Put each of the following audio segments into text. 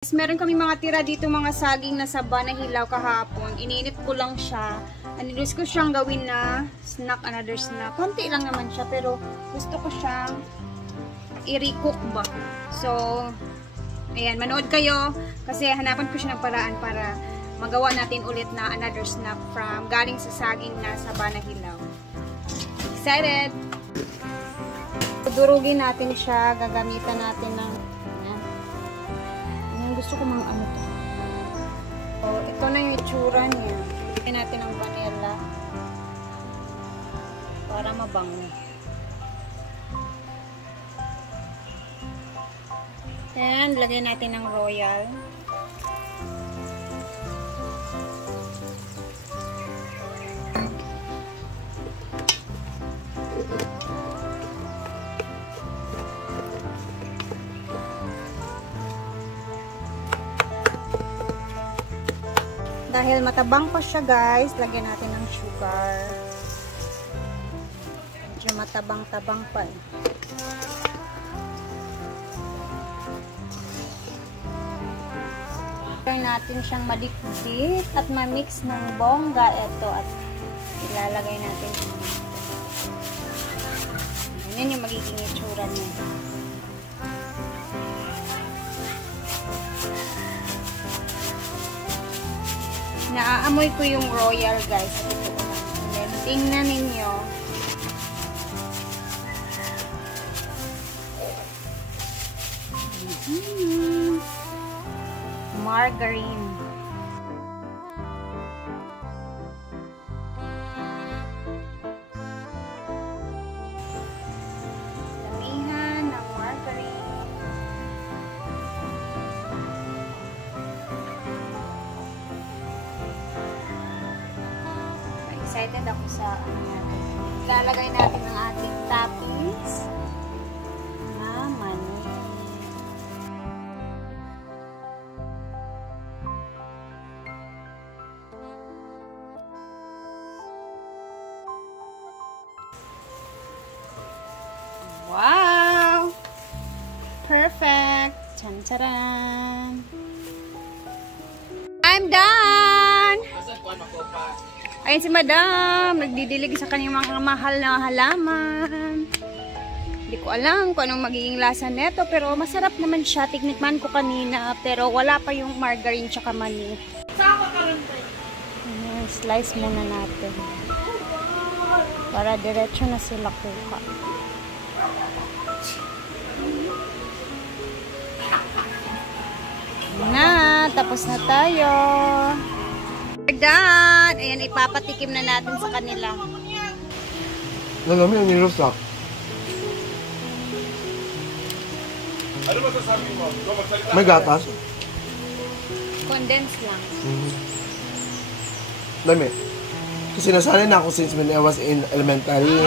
Meron kami mga tira dito, mga saging na saba na hilaw kahapon. Ininit ko lang siya. Anilus ko siyang gawin na snack, another snack. Konti lang naman siya, pero gusto ko siyang i-recook ba. So, ayan, manood kayo kasi hanapan ko siya ng paraan para magawa natin ulit na another snack from galing sa saging na saba na hilaw. Excited! Durugin natin siya, gagamitan natin ng gusto ko mga ano to. Oh, ito na yung itsura niya. Lagyan natin ang vanilla para mabango. And lagyan natin ng royal. Dahil matabang pa siya guys, lagyan natin ng sugar. Medyo matabang-tabang pa eh. Lagyan natin siyang madikit at ma-mix ng bongga ito at ilalagay natin. Ganyan yung magiging itsura niya. Naaamoy ko yung royal guys. Then, tingnan ninyo. Margarine. Damihan ng margarine. Excited ako sa ano natin. Ilalagay natin ang ating toppings na mani. Wow! Perfect! Chan-charan! I'm done! Ayan si Madam, nagdidilig sa kanyang mga mahal na halaman. Hindi ko alam kung anong magiging lasa neto, pero masarap naman siya. Tiknikman ko kanina, pero wala pa yung margarine tsaka mani. Ayan, slice muna natin. Para diretso na sila kuha. Na, tapos na tayo. Done! Ayan, ipapatikim na natin sa kanila. Nalami ang nilusak. May gatas? Condense lang. Dami. Kasi nasanay na ako since when I was in elementary.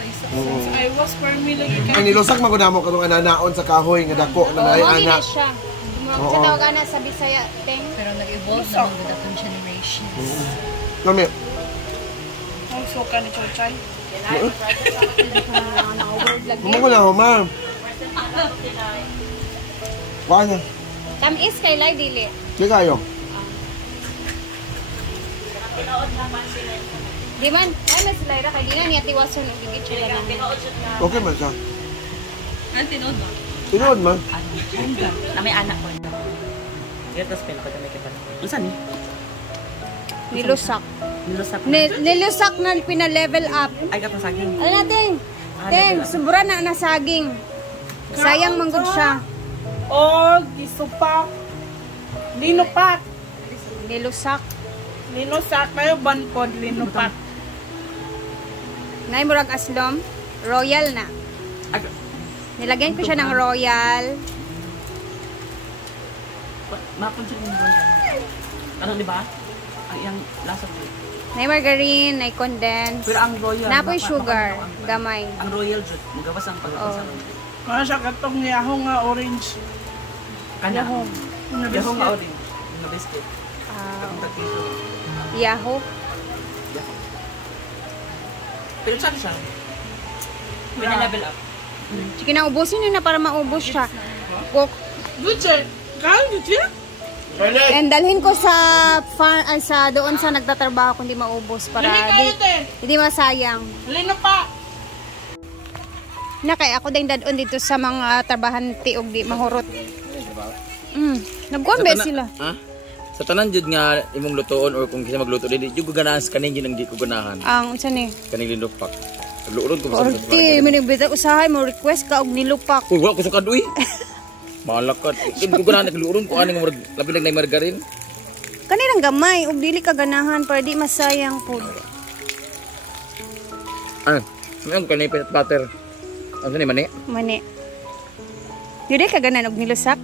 Since I was familiar. Ang nilusak magunamo katong ananaon sa kahoy nga dako na nay anak. Siya. Sa tawag na sa Bisaya, Teng. Pero nag-evolve naman with the generations. Dami. Ang suka ni Chochay. Mamo na ako, ma'am. Wala. Tamis kay Lai dili. Di kayo. Di man, ay mas Laira kay di na niya tiwason og gigit siya lang. Okay man siya. Ano tinood ba? Tinood man. Na may anak ko. Gatas pala ko dami kita. Unsa ni? Nilusak. Nilusak. Nilusak na pina-level up. Ay katong saging. Ano natin? Teng, sobra na nasaging. Sayang manggod siya. O, gisupak. Linupak. Nilusak. Linusak kayo, bankod, linupak. Nay murag aslom, royal na. Nilagyan ko siya ng royal. Mapon siya yung royal. Ano di ba? Ay yung lasa ko. Nay margarine, nay condense. Pero ang royal. Napoy sugar, gamay. Ang royal jud, magawas ang pagkakasa. Kaya siya katong yaho nga orange. Kanya. Yaho. Yaho nga orange. Na biscuit. Yahoo. Pero saan siya? Pina-level up. Sige na, ubusin nyo na para maubos siya. Cook. Budget. Kain siya? And dalhin ko sa sa doon sa nagtatrabaho kung di maubos para hindi masayang. Lino pa. Na kay ako din dadon dito sa mga trabahan tiog di mahurot. Nagkuan sila. Ha? Sa tanan jud nga imong lutoon or kung kisa magluto dili jud ko ganahan sa kanin jud ang di ko ganahan. Ang unsa ni? Kaning linupak. Luurod ko sa. Orti, minibita usahay mo request ka og nilupak. Uy, wala ko sukad uy. Malakad. Kin ko ganahan luurod ko aning labi lang na margarin. Kanirang gamay og dili ka ganahan para di masayang food. Ano? Mayroon ka na peanut butter. Ano ni mani? Mani. Dili ka ganan og nilusak.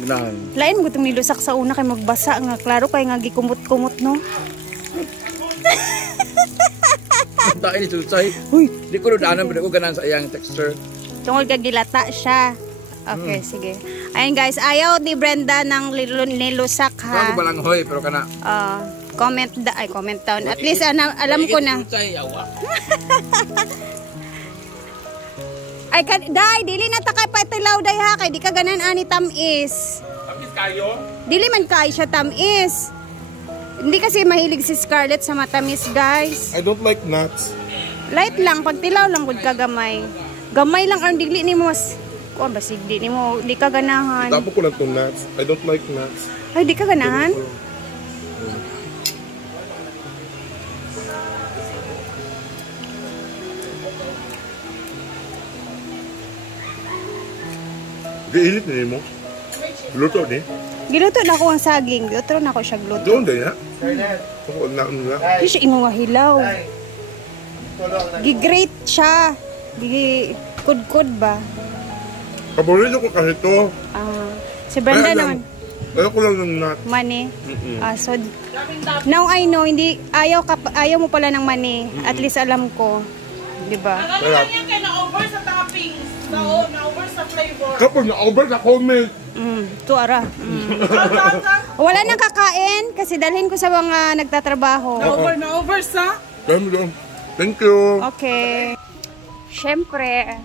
Ganahan. Lain mo itong nilusak sa una kay magbasa nga klaro kay nga gikumot-kumot no. Dahil ni Susay. Uy, di ko daanan pero ko ganahan sa iyang texture. Tungod kag gilata siya. Okay, sige. Ayun guys, ayaw ni Brenda ng nilusak ha. Ako ba lang hoy pero kana. Comment down. At least alam ko na. Susay awa. Ay, day, dili na ta kay patilaw day ha, kay di ka ganan ani tamis. Tamis kayo? Dili man kay siya tamis. Hindi kasi mahilig si Scarlett sa matamis, guys. I don't like nuts. Light lang, pag tilaw lang gud ka gamay. Gamay lang ang dili nimo mas. Kuan basig di nimo di ka ganahan. Tapo ko lang tong nuts. I don't like nuts. Ay, di ka ganahan? Giinit ni mo. Luto ni. Giluto na ko ang saging. Giluto na ko siya gluto. Doon din ha. Ako na. Di siya inunga hilaw. Gigrate siya. Gikudkod ba? Paborito ko kasi to. Si Brenda naman. Ayoko lang ng nuts. Mani. So, now I know, hindi, ayaw mo pala ng mani. At least alam ko. Diba? Ano lang yan kaya na-over sa toppings. Na-over sa flavor. Kapag na-over sa comment. Tuara. Wala nang kakain kasi dalhin ko sa mga nagtatrabaho. Na-over sa? Thank you. Okay. Siyempre,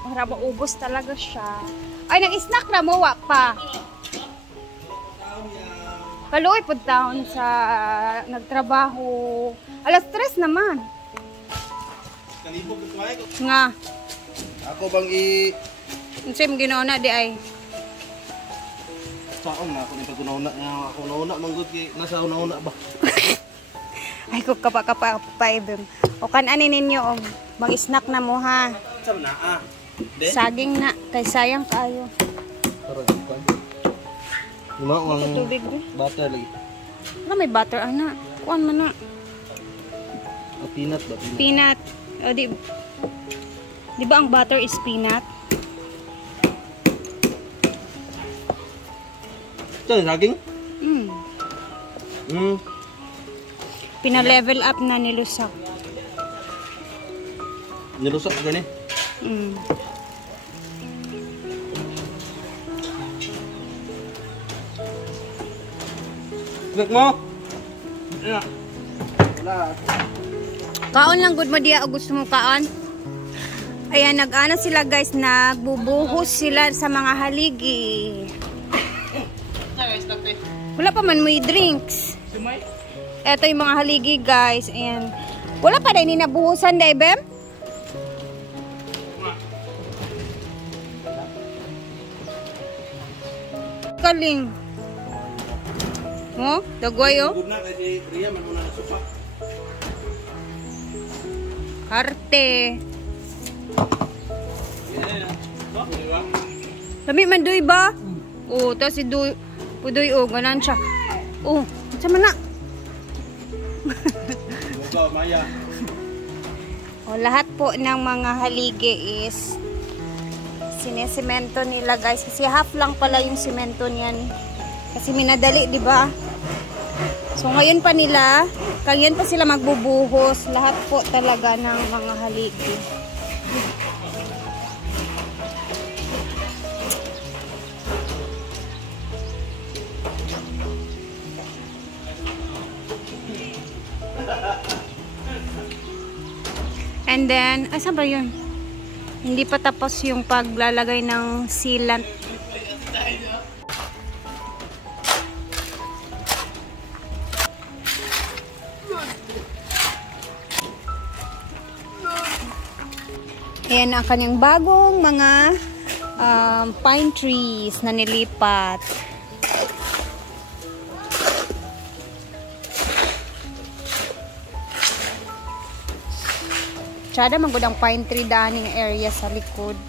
para maubos talaga siya. Ay, nag-snack na mo, wak pa. Kaluoy po taon sa nagtrabaho. Alas 3 naman. Nga. Ako bang Sim ginauna di ay. Saan nga ako ni pagkunauna nga ako nauna manggod kay nasa una ba? Ay ko kapa ibem. O kan-ani ninyo og mag-snack na mo ha. Sa na Saging na kay sayang kayo. Ang Tubig di. butter lagi. Wala may butter ana. Kuan man na. Peanut ba? Peanut. O di ba ang butter is peanut? Ito, saging? Pina-level up na nilusak. Nilusak ko ni. Nek mo? Yeah. Kaon lang good mo diya o gusto mo kaon? Ayan, nag-ano sila guys, nagbubuhos sila sa mga haligi. Wala pa man may drinks. Ito yung mga haligi guys. Ayan. Wala pa rin nabuhusan day, Bem? Kaling. Oh, dagway oh. Karte. Lami man doy ba? Oh, ta si doy. Pudoy oh, ganan siya. Oh, sama na. Oh, lahat po ng mga haligi is sinesemento nila guys. Kasi half lang pala yung semento niyan. Kasi minadali, di ba? So ngayon pa nila, ngayon pa sila magbubuhos. Lahat po talaga ng mga haligi. And then, saan ba yun? Hindi pa tapos yung paglalagay ng sealant. Ayan ang kanyang bagong mga pine trees na nilipat. Tsada magudang pine tree daning area sa likod.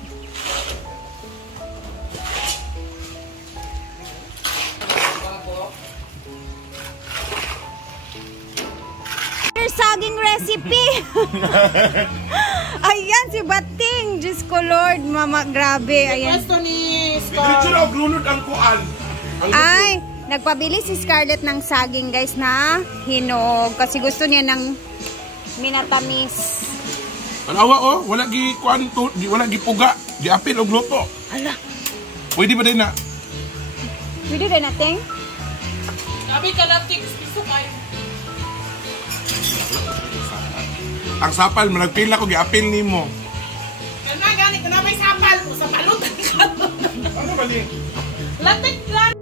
Saging recipe. Ayan si Bating. Diyos ko Lord, mama, grabe. Ayan. Pwesto ni Diretso Scar. na glunod ang kuan. Ay, nagpabili si Scarlett ng saging guys na hinog. Kasi gusto niya ng minatamis. Alawa oh, wala gi kuan to, wala gi puga, gi apil og luto. Hala. Pwede ba din na? Pwede rin natin? Sabi ka lang, tiks, piso kayo. Ang sapal, managpila ko gi apil nimo. Kana gani, kana may sapal mo sa palutan ka. Ano ba ni? Latik lang